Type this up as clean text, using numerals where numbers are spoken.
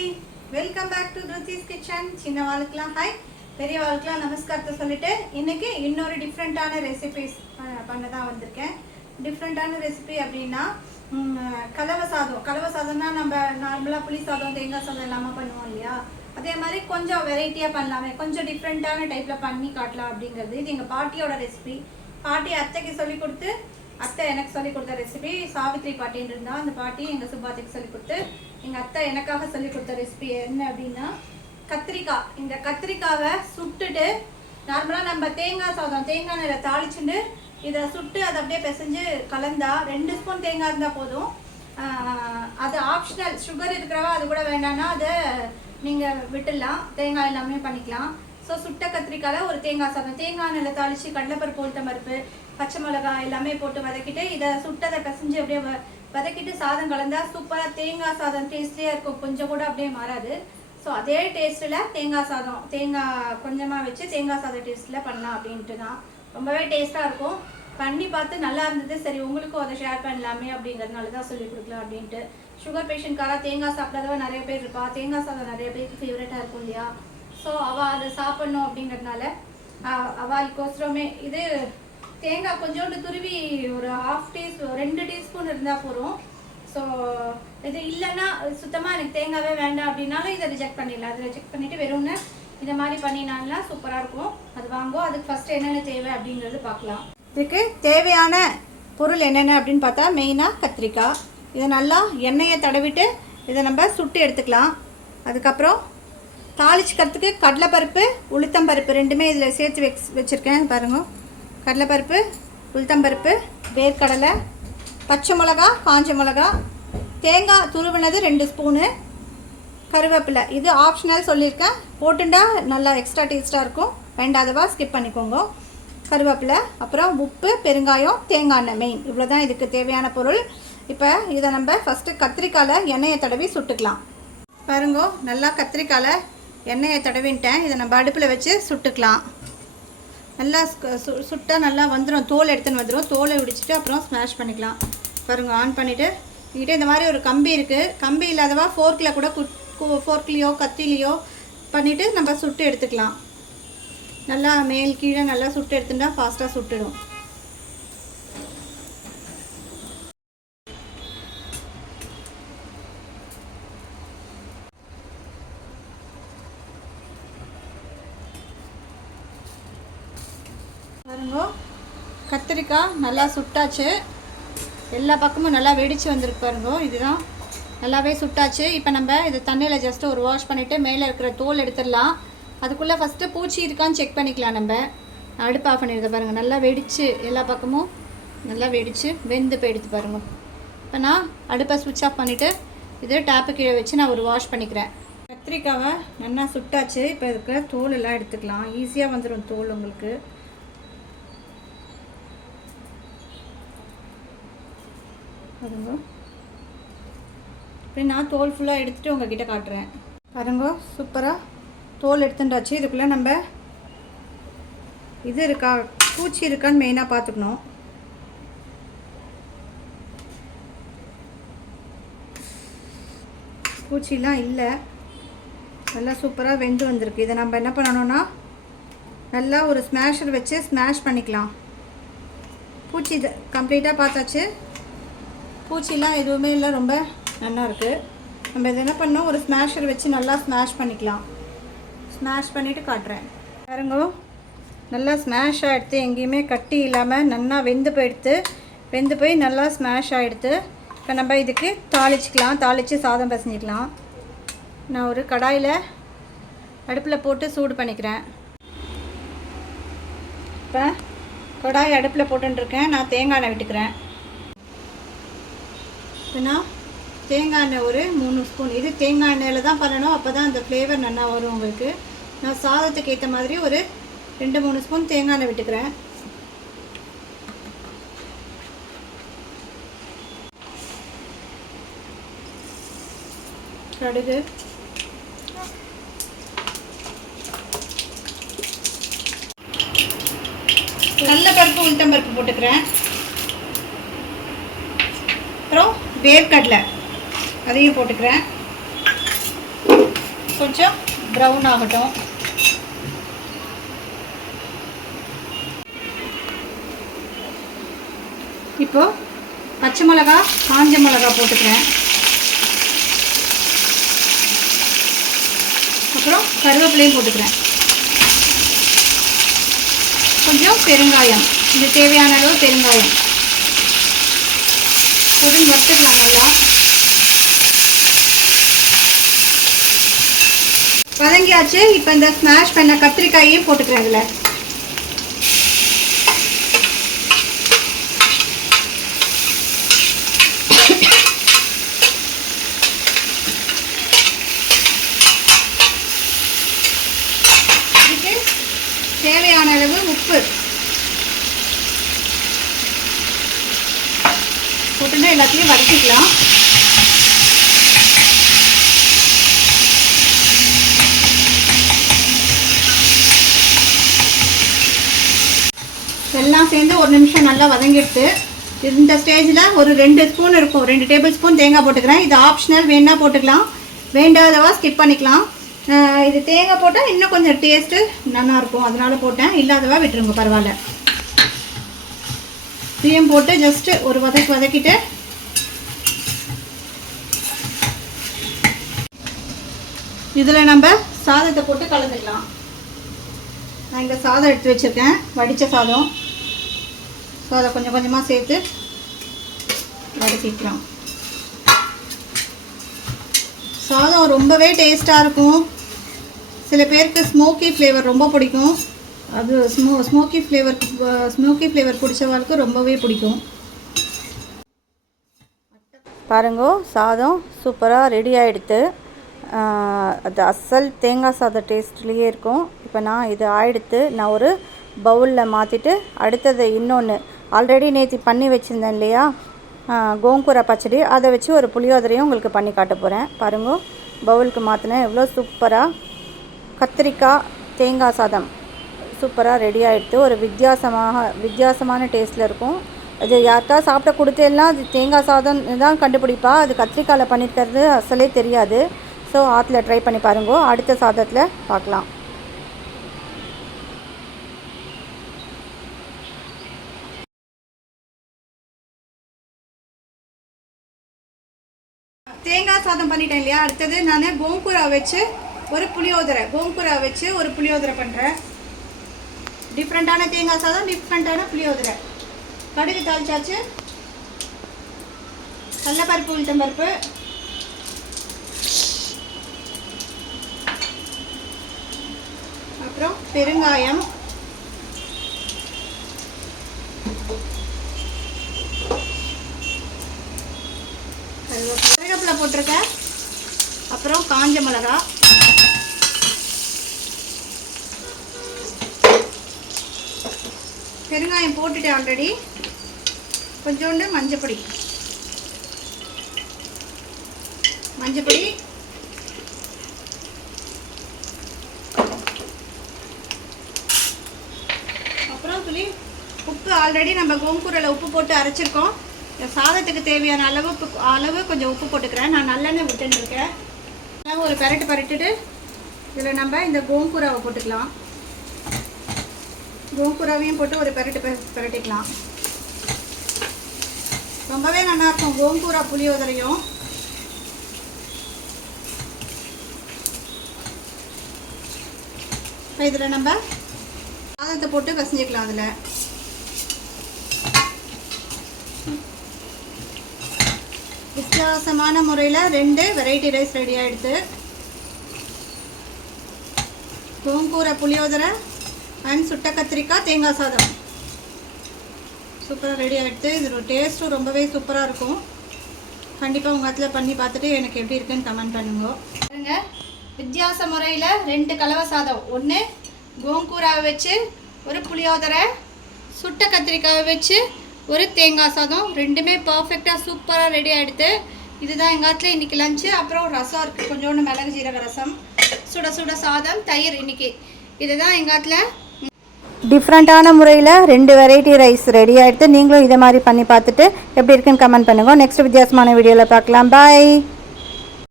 Hi, welcome back to Ruchi's kitchen. சின்ன வாழ்க்கலாம் hi, பெரிய வாழ்க்கலாம் நமஸ்காரத்தை சொல்லிட்டு இன்னைக்கு இன்னொரு டிஃப்ரெண்ட்டான ரெசிபிஸ் பண்ண தான் வந்திருக்கேன். டிஃப்ரெண்ட்டான ரெசிபி அப்படின்னா கலவை சாதம். கலவை சாதம்னா நம்ம நார்மலாக புளி சாதம் தேங்காய் சாதம் எல்லாமே பண்ணுவோம் இல்லையா, அதே மாதிரி கொஞ்சம் வெரைட்டியாக பண்ணலாமே, கொஞ்சம் டிஃப்ரெண்ட்டான டைப்பில் பண்ணி காட்டலாம் அப்படிங்கிறது. இது எங்கள் பாட்டியோட ரெசிபி. பாட்டி அத்தைக்கு சொல்லி கொடுத்து, அத்தை எனக்கு சொல்லி கொடுத்த ரெசிபி. சாவித்ரி பாட்டின்னு இருந்தால் அந்த பாட்டி எங்கள் சுபாத்திக்கு சொல்லி கொடுத்து, எங்கள் அத்தை எனக்காக சொல்லி கொடுத்த ரெசிபி என்ன அப்படின்னா கத்திரிக்காய். இந்த கத்திரிக்காவை சுட்டுட்டு நார்மலாக நம்ம தேங்காய் சாதம் தேங்காய் எண்ணெயில் தாளிச்சுட்டு இதை சுட்டு அதை அப்படியே பிசைஞ்சு கலந்தா 2 ஸ்பூன் தேங்காய் இருந்தால் போதும். அது ஆப்ஷனல், சுகர் இருக்கிறவா அது கூட வேண்டாம்னா அதை நீங்கள் விட்டுடலாம், தேங்காய் எல்லாமே பண்ணிக்கலாம். ஸோ சுட்ட கத்திரிக்காயில் ஒரு தேங்காய் சாதம், தேங்காய் எண்ணெயில் தாளித்து கடலைப்பருப்பு உளுத்தம்பருப்பு பச்சை மிளகாய் எல்லாமே போட்டு வதக்கிட்டு இதை சுட்டதை பிசைஞ்சு அப்படியே வதக்கிட்டு சாதம் கலந்தா சூப்பராக தேங்காய் சாதம் டேஸ்ட்லேயே இருக்கும், கொஞ்சம் கூட அப்படியே மாறாது. ஸோ அதே டேஸ்ட்டில் தேங்காய் சாதம் தேங்காய் கொஞ்சமாக வச்சு தேங்காய் சாதம் டேஸ்ட்டில் பண்ணலாம் அப்படின்ட்டு தான். ரொம்பவே டேஸ்ட்டாக இருக்கும். பண்ணி பார்த்து நல்லா இருந்தது, சரி உங்களுக்கும் அதை ஷேர் பண்ணலாமே அப்படிங்கிறதுனால தான் சொல்லி கொடுக்கலாம் அப்படின்ட்டு. சுகர் பேஷண்ட்காராக தேங்காய் சாப்பிடாதவ நிறைய பேர் இருப்பா, தேங்காய் சாதம் நிறைய பேருக்கு ஃபேவரட்டாக இருக்கும் இல்லையா. ஸோ அவள் அதை சாப்பிட்ணும் அப்படிங்கிறதுனால அவளுக்கோசரமே இது தேங்காய் கொஞ்சோண்டு துருவி ஒரு 2 டீஸ்பூன் இருந்தால் போதும். ஸோ இது இல்லைன்னா சுத்தமாக எனக்கு தேங்காவே வேண்டாம் அப்படின்னாலும் இதை ரிஜெக்ட் பண்ணிடலாம். அதை ரிஜெக்ட் பண்ணிவிட்டு வெறும்னு இந்த மாதிரி பண்ணினாங்கன்னா சூப்பராக இருக்கும். அது வாங்குவோம். அதுக்கு ஃபஸ்ட்டு என்னென்ன தேவை அப்படிங்கிறது பார்க்கலாம். இதுக்கு தேவையான பொருள் என்னென்ன அப்படின்னு பார்த்தா மெயினாக கத்திரிக்காய். இதை நல்லா எண்ணெயை தடவிட்டு இதை நம்ம சுட்டு எடுத்துக்கலாம். அதுக்கப்புறம் தாளிச்சுக்கிறதுக்கு கடலைப்பருப்பு உளுத்தம்பருப்பு ரெண்டுமே இதில் சேர்த்து வச்சுருக்கேன் பாருங்கள். கடலைப்பருப்பு உளுத்தம்பருப்பு வேர்க்கடலை பச்சை மிளகா காஞ்ச மிளகா தேங்காய் துருவினது 2 ஸ்பூனு கருவேப்பிலை. இது ஆப்ஷனல் சொல்லியிருக்கேன், போட்டுண்டா நல்லா எக்ஸ்ட்ரா டேஸ்ட்டாக இருக்கும், வேண்டாதவா ஸ்கிப் பண்ணிக்கோங்க. கருவேப்பிலை, அப்புறம் உப்பு பெருங்காயம் தேங்காய் எண்ணெய் மெயின். இவ்வளோ தான் இதுக்கு தேவையான பொருள். இப்போ இதை நம்ம ஃபஸ்ட்டு கத்திரிக்காயில் எண்ணெயை தடவி சுட்டுக்கலாம். பாருங்கோ, நல்லா கத்திரிக்காயில் எண்ணெயை தடவின்ட்டேன். இதை நம்ம அடுப்பில் வச்சு சுட்டுக்கலாம். நல்லா சுட்டால் நல்லா வந்துடும், தோல் எடுத்துன்னு வந்துடும். தோலை உடிச்சிட்டு அப்புறம் ஸ்மாஷ் பண்ணிக்கலாம். பாருங்கள், ஆன் பண்ணிவிட்டு என்கிட்ட இந்த மாதிரி ஒரு கம்பி இருக்குது, கம்பி இல்லாதவா ஃபோர்க்கில் கூட ஃபோர்க்லேயோ கத்திலேயோ பண்ணிவிட்டு நம்ம சுட்டு எடுத்துக்கலாம். நல்லா மேல் கீழே நல்லா சுட்டு எடுத்துட்டா ஃபாஸ்ட்டாக சுட்டுடும். பாருங்க, கத்திரிக்காய் நல்லா சுட்டாச்சு, எல்லா பக்கமும் நல்லா வெடித்து வந்துருக்கு பாருங்க. இதுதான் நல்லாவே சுட்டாச்சு. இப்போ நம்ம இதை தண்ணியில் ஜஸ்ட்டு ஒரு வாஷ் பண்ணிவிட்டு மேலே இருக்கிற தோல் எடுத்துடலாம். அதுக்குள்ளே ஃபஸ்ட்டு பூச்சி இருக்கான்னு செக் பண்ணிக்கலாம். நம்ம அடுப்பு ஆஃப் பண்ணிடுறது பாருங்கள், நல்லா வெடித்து எல்லா பக்கமும் நல்லா வெடித்து வெந்து போயிடுது பாருங்கள். இப்போ நான் அடுப்பை ஸ்விட்ச் ஆஃப் பண்ணிவிட்டு இது டேப்பு கீழே வச்சு நான் ஒரு வாஷ் பண்ணிக்கிறேன். கத்திரிக்காவை நல்லா சுட்டாச்சு. இப்போ இருக்கிற தோல் எல்லாம் எடுத்துக்கலாம், ஈஸியாக வந்துடும் தோல் உங்களுக்கு. பாருங்க, இப்போ நான் தோல் ஃபுல்லாக எடுத்துகிட்டு உங்ககிட்ட காட்டுறேன். பாருங்க, சூப்பராக தோல் எடுத்துட்டாச்சு. இதுக்குள்ளே நம்ம இது இருக்கா பூச்சி இருக்கான்னு மெயினாக பார்த்துக்கணும். பூச்சிலாம் இல்லை, நல்லா சூப்பராக வெந்து வந்திருக்கு. இதை நம்ம என்ன பண்ணணும்னா நல்லா ஒரு ஸ்மாஷர் வச்சு ஸ்மாஷ் பண்ணிக்கலாம். பூச்சி இது கம்ப்ளீட்டாக பார்த்தாச்சு, பூச்சிலாம் எதுவுமே இல்லை, ரொம்ப நல்லா இருக்குது. நம்ம இதை என்ன பண்ணோம், ஒரு ஸ்மாஷர் வச்சு நல்லா ஸ்மாஷ் பண்ணிக்கலாம். ஸ்மாஷ் பண்ணிவிட்டு காட்டுறேன். பாருங்க, நல்லா ஸ்மாஷ் ஆகிடுத்து, எங்கேயுமே கட்டி இல்லாமல் நல்லா வெந்து போய் நல்லா ஸ்மாஷ் ஆகிடுத்து. இப்போ நம்ம இதுக்கு தாளிச்சிக்கலாம், தாளித்து சாதம் பசஞ்சிக்கலாம். நான் ஒரு கடாயில் அடுப்பில் போட்டு சூடு பண்ணிக்கிறேன். இப்போ கடாய் அடுப்பில் போட்டுருக்கேன், நான் தேங்காய் எண்ணெய் விட்டுக்கிறேன். இப்போ நான் தேங்காய் எண்ணெய் ஒரு 3 ஸ்பூன், இது தேங்காய் எண்ணெயில் தான் பண்ணணும், அப்போ தான் அந்த ஃப்ளேவர் நல்லா வரும் உங்களுக்கு. நான் சாதத்துக்கு ஏற்ற மாதிரி ஒரு 2-3 ஸ்பூன் தேங்காய் எண்ணெய் விட்டுக்கிறேன். கடுகு, கடலைப்பருப்பு உளுத்தம்பருப்பு போட்டுக்கிறேன். அப்புறம் வேர்க்கடலை அதையும் போட்டுக்கிறேன். கொஞ்சம் ப்ரௌன் ஆகட்டும். இப்போ பச்சை மிளகா காஞ்ச மிளகா போட்டுக்கிறேன். அப்புறம் கருவேப்பிலையும் போட்டுக்கிறேன். கொஞ்சம் பெருங்காயம், இது தேவையான அளவு பெருங்காயம் போட்டு வறுத்துக்கலாம் நல்லா. வதங்கியாச்சு. இப்போ இந்த ஸ்மாஷ் பண்ண கத்திரிக்காயையும் போட்டுக்கிறேன். இதில் தேவையான அளவு உப்பு போட்டுன்னா எல்லாத்தையும் வதக்கிக்கலாம். எல்லாம் சேர்ந்து ஒரு நிமிஷம் நல்லா வதங்கிடுது. இந்த ஸ்டேஜில் ஒரு 2 ஸ்பூன் இருக்கும், 2 டேபிள் ஸ்பூன் தேங்காய் போட்டுக்கிறேன். இது ஆப்ஷனல், வேணா போட்டுக்கலாம், வேண்டாதவா ஸ்கிப் பண்ணிக்கலாம். இது தேங்காய் போட்டால் இன்னும் கொஞ்சம் டேஸ்ட்டு நல்லாயிருக்கும், அதனால போட்டேன். இல்லாதவா விட்டுருங்க, பரவாயில்ல. இதையும் போட்டு ஜஸ்ட்டு ஒரு வதக்கிட்டு இதில் நம்ம சாதத்தை போட்டு கலந்துக்கலாம். நான் இங்கே சாதம் எடுத்து வச்சுருக்கேன், வடித்த சாதம். ஸோ அதை கொஞ்சம் கொஞ்சமாக சேர்த்து வதக்கிக்கலாம். சாதம் ரொம்பவே டேஸ்ட்டாக இருக்கும். சில பேருக்கு ஸ்மோக்கி ஃப்ளேவர் ரொம்ப பிடிக்கும். அது ஸ்மோக்கி ஃப்ளேவர் பிடிச்சவங்களுக்கு ரொம்பவே பிடிக்கும். பாருங்க, சாதம் சூப்பராக ரெடி ஆகிடுது. அது அசல் தேங்காய் சாதம் டேஸ்ட்லேயே இருக்கும். இப்போ நான் இது ஆகிடுத்து, நான் ஒரு பவுலில் மாற்றிட்டு அடுத்தது இன்னொன்று ஆல்ரெடி நேற்று பண்ணி வச்சுருந்தேன் இல்லையா, கோங்கூரை பச்சடி, அதை வச்சு ஒரு புளியோதரையும் உங்களுக்கு பண்ணி காட்ட போகிறேன். பாருங்க, பவுலுக்கு மாற்றினேன். எவ்வளோ சூப்பராக கத்திரிக்காய் தேங்காய் சாதம் சூப்பராக ரெடி ஆகிடுது. ஒரு வித்தியாசமான டேஸ்ட்டில் இருக்கும். அது யாருக்கா சாப்பிட கொடுத்தேன்னா அது தேங்காய் சாதம் தான் கண்டுபிடிப்பா, அது கத்திரிக்காயில் பண்ணியிருக்கிறது அசலே தெரியாது. ஸோ ஆற்றுல ட்ரை பண்ணி பாருங்க. அடுத்த சாதத்தில் பார்க்கலாம். தேங்காய் சாதம் பண்ணிட்டேன் இல்லையா, அடுத்தது நான் கோங்கூரா வச்சு ஒரு புளியோதரை பண்ணுறேன். டிஃப்ரெண்ட்டான தேங்காய் சாதம், டிஃப்ரெண்ட்டான புளியோதரை. கடுகு தாளிச்சாச்சு, கடலைப்பருப்பு, உளுத்தம்பருப்பு, அப்புறம் பெருங்காயம், கருவேப்பிலை போட்டிருக்கேன், அப்புறம் காஞ்ச மிளகா, பெருங்காயம் போட்டுட்டேன் ஆல்ரெடி. கொஞ்சோண்டு மஞ்சப்பொடி, அப்புறம் துளி உப்பு. ஆல்ரெடி நம்ம கோங்கூரையில் உப்பு போட்டு அரைச்சிருக்கோம். சாதத்துக்கு தேவையான அளவு கொஞ்சம் உப்பு போட்டுக்கிறேன். நான் நல்லெண்ணெய் விட்டுருக்கேன். ஒரு பரட்டுட்டு இதில் நம்ம இந்த கோங்கூராவை போட்டுக்கலாம். கோங்கூராவையும் போட்டு ஒரு பரட்டிக்கலாம். ரொம்பவே நல்லாயிருக்கும் கோங்கூரா புளியோதரையும். இப்போ இதில் நம்ம சாதத்தை போட்டு கசிஞ்சிக்கலாம். அதில் வித்தியாசமான முறையில் 2 வெரைட்டி ரைஸ் ரெடி ஆகிடுது. கோங்கூரை புளியோதரை அண்ட் சுட்ட கத்திரிக்காய் தேங்காய் சாதம் சூப்பராக ரெடி ஆகிடுது. இது டேஸ்ட்டும் ரொம்பவே சூப்பராக இருக்கும். கண்டிப்பாக உங்கள் இடத்துல பண்ணி பார்த்துட்டு எனக்கு எப்படி இருக்குன்னு கமெண்ட் பண்ணுங்க. பாருங்க, வித்தியாச முறையில் 2 கலவை சாதம், ஒன்று கோங்கூராவை வச்சு ஒரு புளியோதரை, சுட்ட கத்திரிக்காயை வச்சு ஒரு தேங்காய் சாதம், ரெண்டுமே பர்ஃபெக்டாக சூப்பராக ரெடி ஆகிடுது. இதுதான் எங்கள் இடத்துல இன்றைக்கி லஞ்சு. அப்புறம் ரசம் இருக்குது, கொஞ்சோண்டு மிளகு ஜீரக ரசம், சுட சாதம், தயிர். இன்றைக்கி இதுதான் எங்கள் இடத்துல டிஃப்ரெண்ட்டான முறையில் 2 வெரைட்டி ரைஸ் ரெடி ஆகிடுது. நீங்களும் இதை மாதிரி பண்ணி பார்த்துட்டு எப்படி இருக்குன்னு கமெண்ட் பண்ணுங்கள். நெக்ஸ்ட் வித்தியாசமான வீடியோவில் பார்க்கலாம். பாய்.